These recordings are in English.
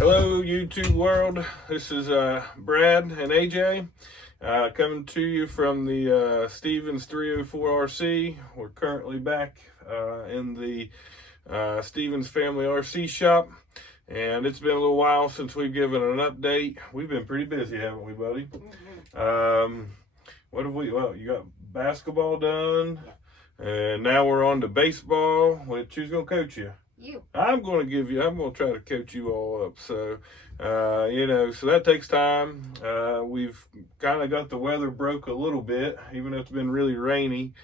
Hello YouTube world, this is Brad and AJ coming to you from the Stevens304RC. We're currently back in the Stevens family RC shop, and it's been a little while since we've given an update. We've been pretty busy, haven't we, buddy? What have we, well, you got basketball done, and now we're on to baseball. Which, who's going to coach you? You. I'm going to try to coach you all up. So, so that takes time. We've kind of got the weather broke a little bit, even though it's been really rainy.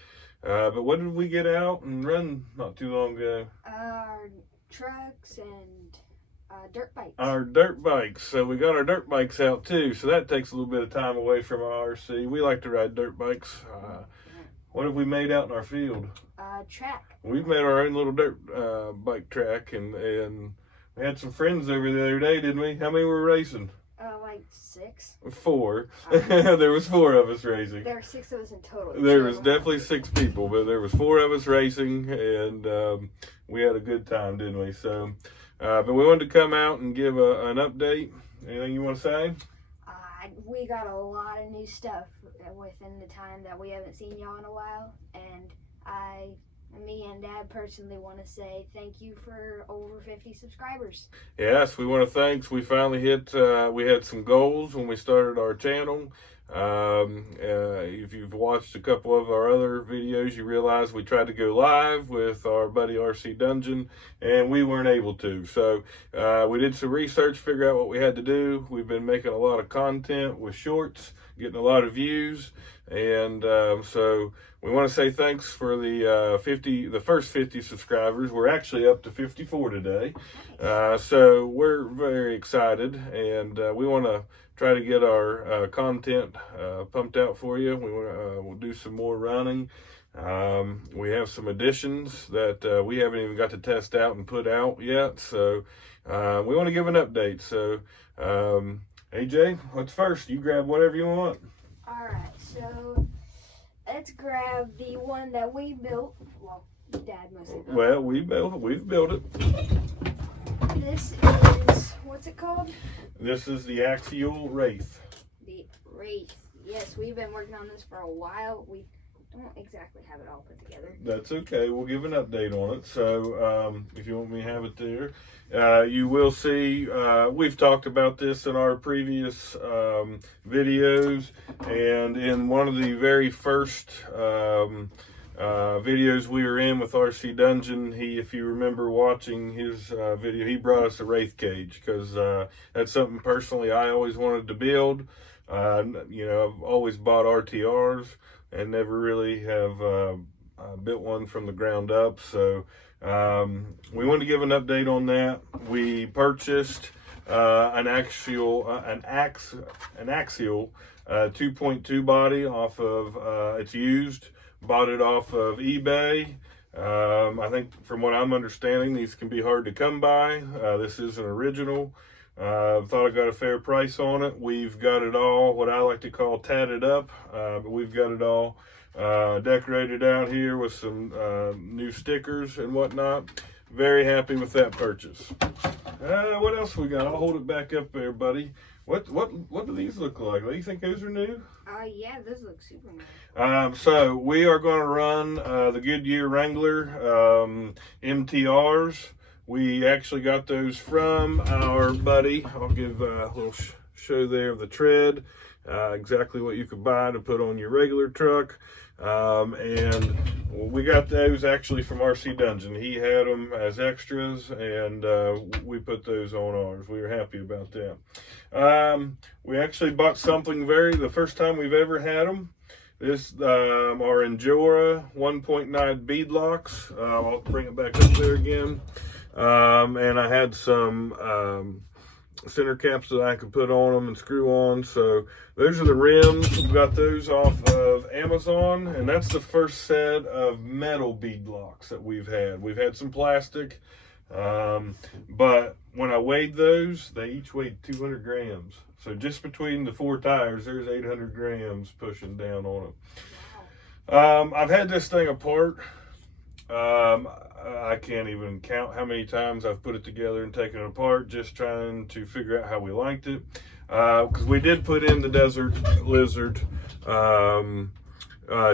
But what did we get out and run not too long ago? Our trucks and dirt bikes. Our dirt bikes. So we got our dirt bikes out too. So that takes a little bit of time away from our RC. We like to ride dirt bikes. What have we made out in our field? Track. We've made our own little dirt bike track, and we had some friends over the other day, didn't we? How many were racing? Like 6. 4. There was 4 of us racing. There were 6 of us in total. There was definitely 6 people, but there was 4 of us racing, and we had a good time, didn't we? So, but we wanted to come out and give an update. Anything you want to say? We got a lot of new stuff within the time that we haven't seen y'all in a while, and me and Dad personally want to say thank you for over 50 subscribers. Yes, we want to thank. We finally hit, we had some goals when we started our channel. If you've watched a couple of our other videos, you realize we tried to go live with our buddy RC Dungeon, and we weren't able to. So we did some research, figure out what we had to do. We've been making a lot of content with shorts, getting a lot of views, and so we want to say thanks for the first 50 subscribers. We're actually up to 54 today, so we're very excited, and we want to try to get our content pumped out for you. We'll do some more running. We have some additions that we haven't even got to test out and put out yet, so we want to give an update. So AJ, what's first? You grab whatever you want. Alright, so let's grab the one that we built. Well, Dad mostly built. Well, we've built it. This is, what's it called? This is the Axial Wraith. The Wraith. Yes, we've been working on this for a while. We don't exactly have it all put together. That's okay. We'll give an update on it. So if you want me to have it there, you will see. We've talked about this in our previous videos, and in one of the very first videos we were in with RC Dungeon, if you remember watching his video, he brought us a Wraith cage because that's something personally I always wanted to build. I've always bought RTRs and never really have built one from the ground up. So we wanted to give an update on that. We purchased an axial 2.2 body off of it's used. Bought it off of eBay. I think from what I'm understanding, these can be hard to come by. This is an original. Thought I got a fair price on it. We've got it all, what I like to call tatted up, but we've got it all decorated out here with some new stickers and whatnot. Very happy with that purchase. What else we got? I'll hold it back up there, buddy. What do these look like? Do you think those are new? Yeah, those look super nice. So we are going to run the Goodyear Wrangler MTRs. We actually got those from our buddy. I'll give a little show there of the tread, exactly what you could buy to put on your regular truck. And we got those actually from RC Dungeon. He had them as extras, and we put those on ours. We were happy about that. We actually bought something the first time we've ever had them. This our Enjora 1.9 bead locks. I'll bring it back up there again. And I had some center caps that I could put on them and screw on. So those are the rims. We got those off of Amazon, and that's the first set of metal bead locks that we've had. We've had some plastic, but when I weighed those, they each weighed 200 grams. So just between the 4 tires, there's 800 grams pushing down on them. I've had this thing apart I can't even count how many times I've put it together and taken it apart, just trying to figure out how we liked it. Because we did put in the Desert Lizard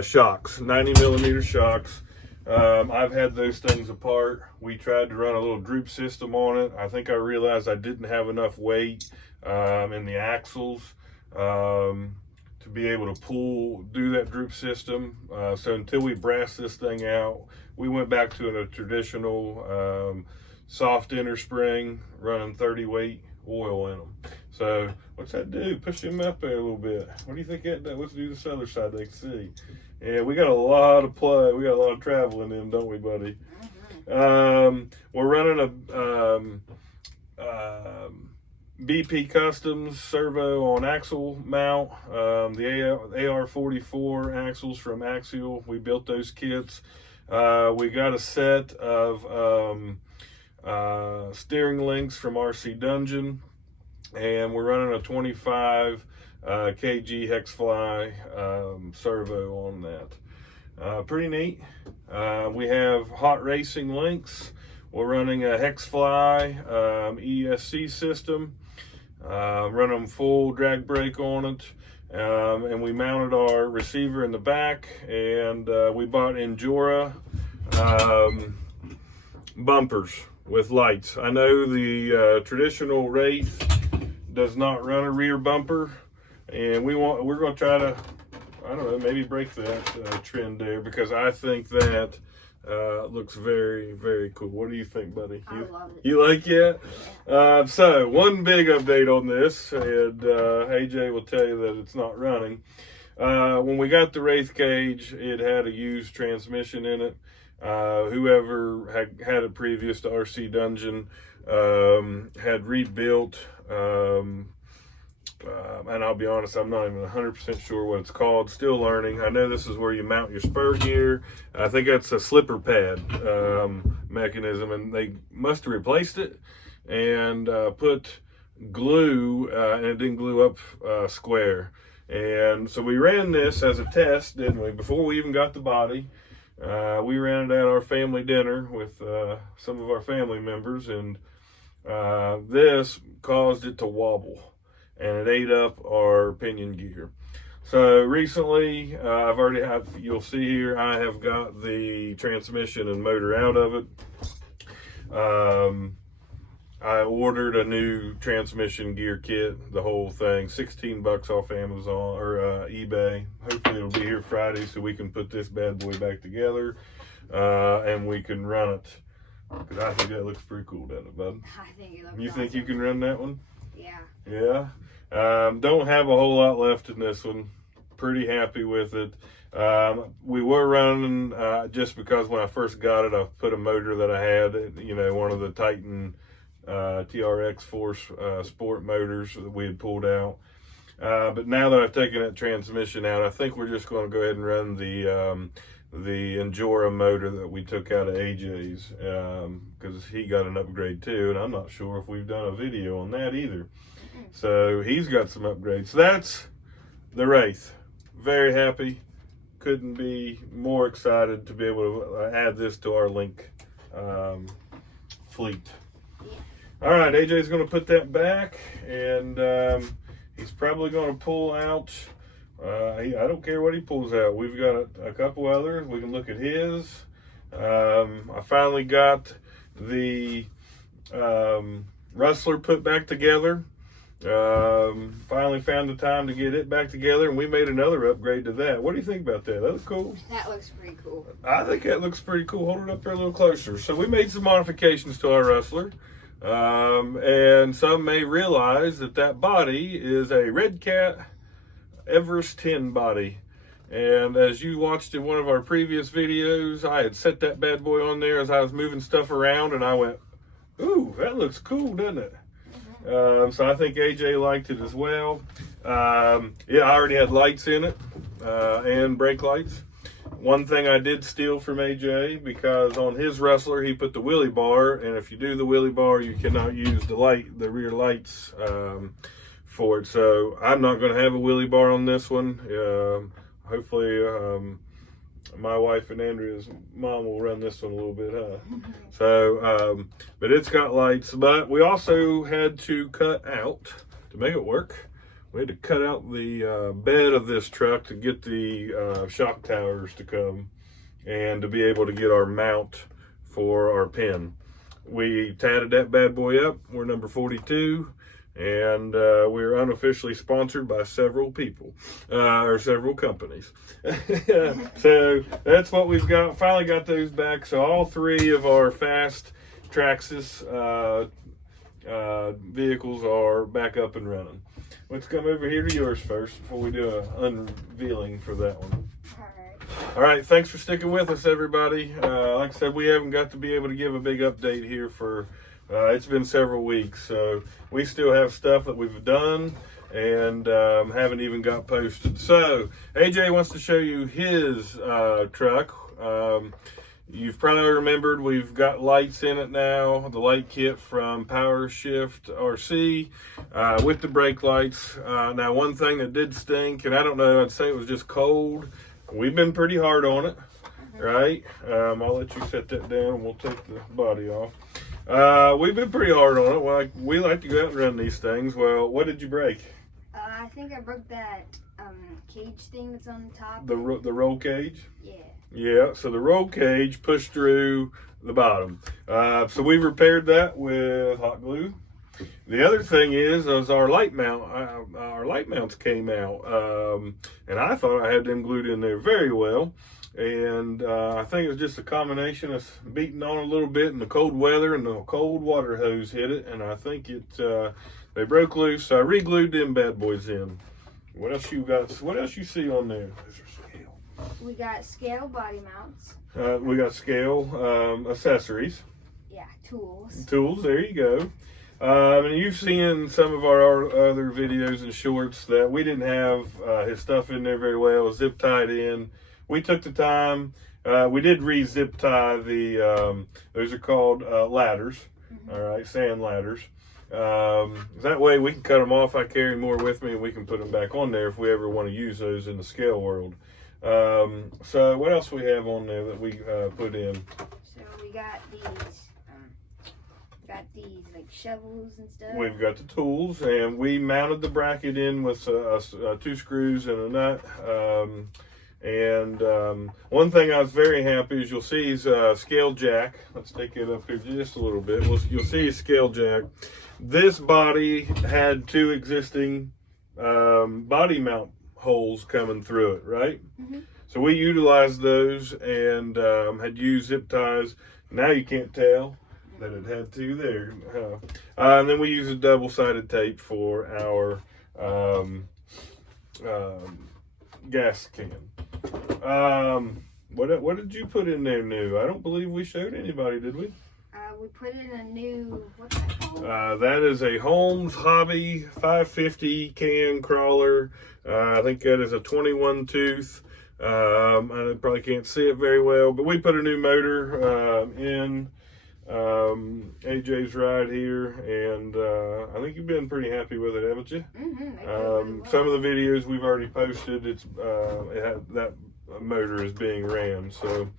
shocks, 90 millimeter shocks. I've had those things apart. We tried to run a little droop system on it. I think I realized I didn't have enough weight in the axles to be able to do that droop system. So until we brassed this thing out, we went back to a traditional soft inner spring, running 30 weight oil in them. So what's that do? Push them up there a little bit. What do you think that does? Let's do this other side they can see. Yeah, we got a lot of play. We got a lot of travel in them, don't we, buddy? We're running a BP Customs servo on axle mount. The AR44 axles from Axial. We built those kits. We got a set of steering links from RC Dungeon, and we're running a 25 kg hex fly servo on that. Pretty neat. We have hot racing links. We're running a hex fly ESC system, running full drag brake on it, and we mounted our receiver in the back, and we bought Endura bumpers with lights. I know the traditional Wraith does not run a rear bumper, and we're going to try to, I don't know, maybe break that trend there, because I think that looks very, very cool. What do you think, buddy? I love it. You like it? So one big update on this, and AJ will tell you that it's not running. When we got the Wraith cage, it had a used transmission in it. Whoever had it previous to RC Dungeon had rebuilt, and I'll be honest, I'm not even 100% sure what it's called. Still learning. I know this is where you mount your spur gear. I think that's a slipper pad mechanism, and they must have replaced it and put glue, and it didn't glue up square. And so we ran this as a test, didn't we? Before we even got the body, we ran it at our family dinner with some of our family members, and this caused it to wobble, and it ate up our pinion gear. So recently, you'll see here, I have got the transmission and motor out of it. I ordered a new transmission gear kit, the whole thing, 16 bucks off Amazon or eBay. Hopefully it'll be here Friday so we can put this bad boy back together and we can run it. Because I think that looks pretty cool, doesn't it, bud? I think it looks You awesome. think you can run that one? Yeah. Yeah. Don't have a whole lot left in this one. Pretty happy with it. We were running, just because when I first got it, I put a motor that I had, one of the Titan TRX Force sport motors that we had pulled out. But now that I've taken that transmission out, I think we're just going to go ahead and run the Endura motor that we took out of AJ's, because he got an upgrade too, and I'm not sure if we've done a video on that either. So he's got some upgrades. So that's the Wraith. Very happy. Couldn't be more excited to be able to add this to our Link fleet. All right, AJ's going to put that back, and he's probably going to pull out, I don't care what he pulls out. We've got a couple others. We can look at his. I finally got the Rustler put back together. Finally found the time to get it back together, and we made another upgrade to that. What do you think about that? That looks cool. That looks pretty cool. I think that looks pretty cool. Hold it up there a little closer. So we made some modifications to our Rustler. And some may realize that body is a Red Cat Everest 10 body. And as you watched in one of our previous videos, I had set that bad boy on there as I was moving stuff around, and I went, ooh, that looks cool, doesn't it? So I think AJ liked it as well. Yeah, I already had lights in it, and brake lights. One thing I did steal from AJ, because on his Rustler he put the wheelie bar, and if you do the wheelie bar, you cannot use the rear lights for it. So I'm not going to have a wheelie bar on this one. Hopefully My wife and Andrea's mom will run this one a little bit, huh? So, but it's got lights. But we also had to cut out, to make it work, we had to cut out the bed of this truck to get the shock towers to come and to be able to get our mount for our pin. We tatted that bad boy up. We're number 42. And we're unofficially sponsored by several people or several companies. So that's what we've got. Finally got those back. So all three of our fast Traxxas vehicles are back up and running. Let's come over here to yours first before we do an unveiling for that one. All right, thanks for sticking with us, everybody. Like I said, we haven't got to be able to give a big update here for it's been several weeks, so we still have stuff that we've done and haven't even got posted. So AJ wants to show you his truck. You've probably remembered we've got lights in it now, the light kit from Stevens304RC with the brake lights. Now, one thing that did stink, and I don't know, I'd say it was just cold. We've been pretty hard on it, right? I'll let you set that down and we'll take the body off. We've been pretty hard on it. Well, we like to go out and run these things. Well, what did you break? I think I broke that cage thing that's on the top. The roll cage? Yeah. Yeah, so the roll cage pushed through the bottom. So we repaired that with hot glue. The other thing is our light mount. Our light mounts came out, and I thought I had them glued in there very well. And I think it was just a combination of beating on a little bit in the cold weather, and the cold water hose hit it, and I think they broke loose. So I re-glued them bad boys in. What else you got? What else you see on there? We got scale body mounts. We got scale accessories. Yeah, tools. Tools, there you go. And you've seen some of our other videos and shorts that we didn't have his stuff in there very well, zip tied in. We took the time. We did re-zip tie the, those are called ladders, all right, sand ladders. That way we can cut them off. I carry more with me and we can put them back on there if we ever want to use those in the scale world. So what else we have on there that we put in? So we got these like shovels and stuff. We've got the tools, and we mounted the bracket in with 2 screws and a nut. One thing I was very happy is you'll see his scale jack. Let's take it up here just a little bit. You'll see his scale jack. This body had 2 existing body mount holes coming through it, right? Mm-hmm. So we utilized those and had used zip ties. Now you can't tell that it had 2 there. And then we used a double-sided tape for our gas can. What did you put in there new? I don't believe we showed anybody, did we? We put in a new, what's that called? That is a Holmes Hobby 550 can crawler. I think that is a 21 tooth. I probably can't see it very well, but we put a new motor in AJ's ride here, and I think you've been pretty happy with it, haven't you? Mm-hmm. Some of the videos we've already posted, that motor is being ran. So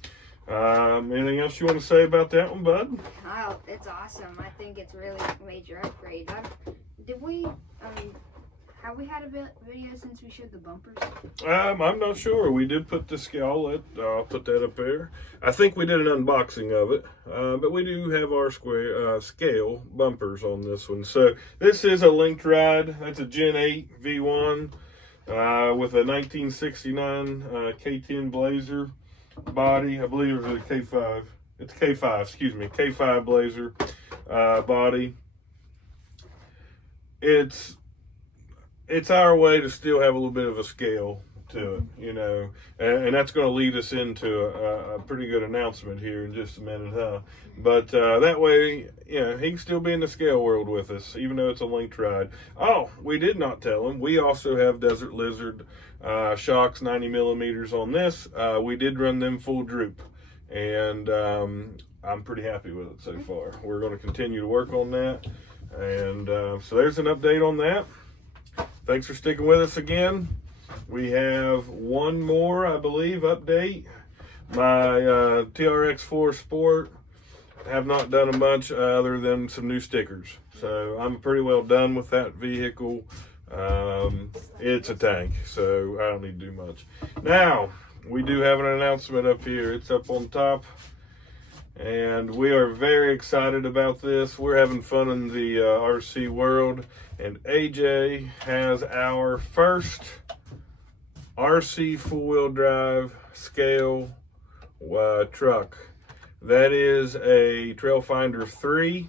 anything else you want to say about that one, bud? Oh, it's awesome. I think it's really a major upgrade. Have we had a video since we showed the bumpers? I'm not sure. We did put the scale. I'll put that up there. I think we did an unboxing of it, but we do have our scale bumpers on this one. So this is a linked ride. That's a Gen 8 V1 with a 1969 K10 Blazer body. I believe it was a K5. It's K5, excuse me, K5 Blazer body. It's our way to still have a little bit of a scale to it, you know, and that's going to lead us into a pretty good announcement here in just a minute, huh? But that way, you know, he can still be in the scale world with us, even though it's a linked ride. Oh, we did not tell him. We also have Desert Lizard shocks, 90 millimeters on this. We did run them full droop, and I'm pretty happy with it so far. We're going to continue to work on that, and so there's an update on that. Thanks for sticking with us again. We have one more, I believe, update. My TRX4 Sport, have not done a bunch other than some new stickers. So I'm pretty well done with that vehicle. It's a tank, so I don't need to do much. Now, we do have an announcement up here. It's up on top. And we are very excited about this. We're having fun in the RC world. And AJ has our first RC four-wheel drive scale truck. That is a Trailfinder 3.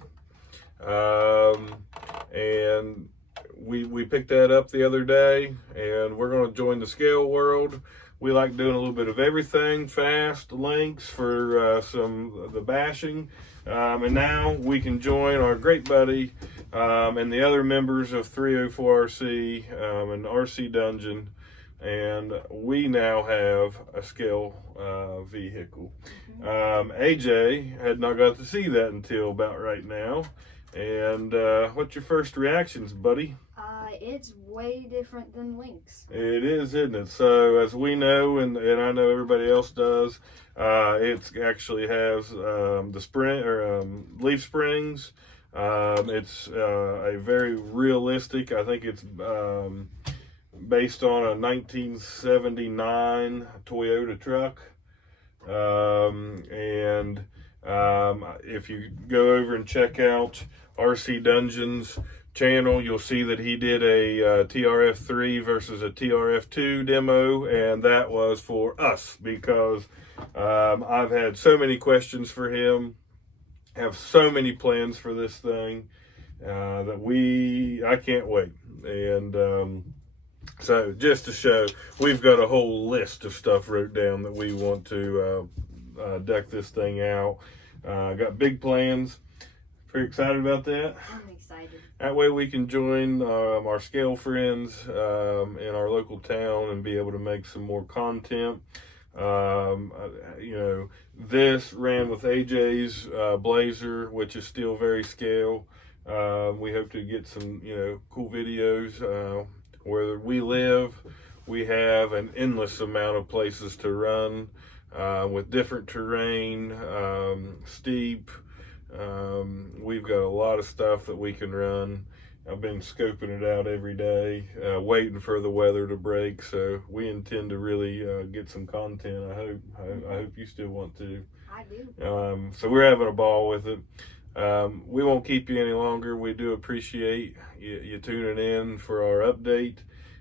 And we picked that up the other day. And we're going to join the scale world. We like doing a little bit of everything, fast links for the bashing. And now we can join our great buddy and the other members of 304RC and RC Dungeon. And we now have a scale vehicle. AJ had not got to see that until about right now. And what's your first reactions, buddy? It's way different than Link's. It is, isn't it? So as we know, and I know everybody else does, it actually has the spring or leaf springs. It's a very realistic. I think it's based on a 1979 Toyota truck. And if you go over and check out RC Dungeon's channel, you'll see that he did a TRF3 versus a TRF2 demo, and that was for us because I've had so many questions for him, have so many plans for this thing that I can't wait. And so just to show, we've got a whole list of stuff wrote down that we want to deck this thing out. Got big plans. Pretty excited about that. I'm excited. That way we can join our scale friends in our local town and be able to make some more content. This ran with AJ's Blazer, which is still very scale. We hope to get some, cool videos. Where we live, we have an endless amount of places to run with different terrain, steep. We've got a lot of stuff that we can run. I've been scoping it out every day, waiting for the weather to break. So we intend to really get some content. I hope you still want to. I do. So we're having a ball with it. We won't keep you any longer. We do appreciate you tuning in for our update.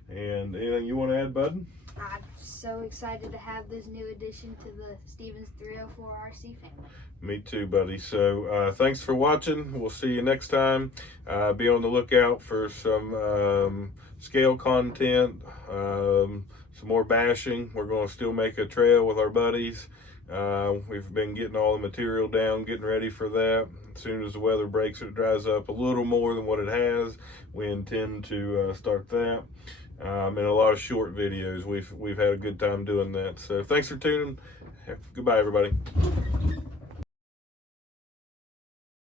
And anything you want to add, bud? I'm so excited to have this new addition to the Stevens304RC family. Me too, buddy. So thanks for watching. We'll see you next time. Be on the lookout for some scale content, some more bashing. We're going to still make a trail with our buddies. We've been getting all the material down, getting ready for that. As soon as the weather breaks, it dries up a little more than what it has. We intend to start that. And a lot of short videos. We've had a good time doing that. So thanks for tuning. Goodbye, everybody.